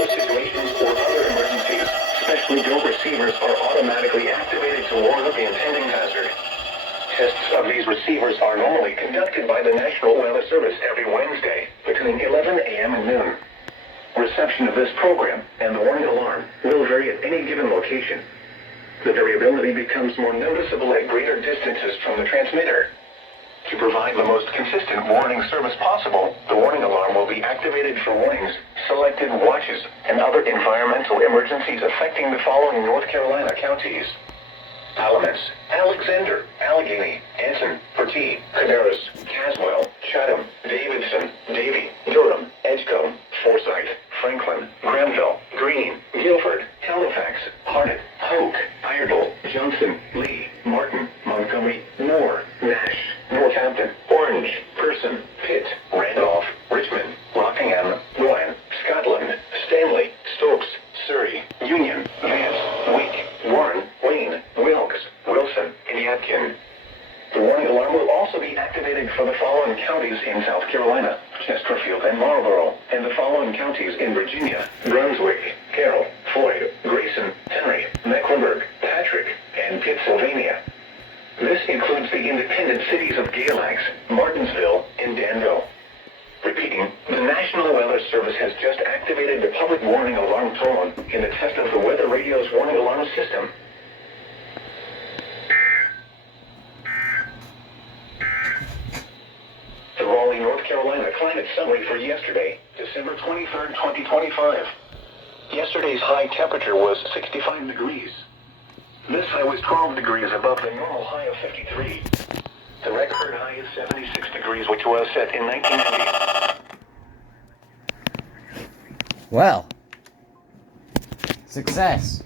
natural situations or other emergencies, specially built receivers are automatically activated to warn of the impending hazard. Tests of these receivers are normally conducted by the National Weather Service every Wednesday between 11 a.m. and noon. Reception of this program and the warning alarm will vary at any given location. The variability becomes more noticeable at greater distances from the transmitter. To provide the most consistent warning service possible, the warning alarm will be activated for warnings, selected watches, and other environmental emergencies affecting the following North Carolina counties: Alamance, Alexander, Allegheny, Anson, Bertie, Cabarrus, Caswell, Chatham, Davidson, Davie, Durham, Edgecombe, Forsyth, Franklin, Granville, Greene, Guilford, Halifax, Harnett, Hoke, Iredell, Johnson, Lee, Martin, Montgomery, Moore, Nash, Northampton, Orange, Person, Pitt, Randolph, Richmond, Rockingham, Rowan, Scotland, Stanley, Stokes, Surrey, Union, Vance, Wake, Warren, Wayne, Wilkes, Wilson, and Yadkin. The warning alarm will also be activated for the following counties in South Carolina: Chesterfield and Marlborough, and the following counties in Virginia: Brunswick, Carroll, Floyd, Grayson, Henry, Mecklenburg, Patrick, and Pittsylvania. This includes the independent cities of Galax, Martinsville, and Danville. Repeating, the National Weather Service has just activated the public warning alarm tone in the test of the Weather Radio's warning alarm system. The Raleigh, North Carolina climate summary for yesterday, December 23rd, 2025. Yesterday's high temperature was 65 degrees. This high was 12 degrees above the normal high of 53. The record high is 76 degrees, which was set in 1990. Well, success.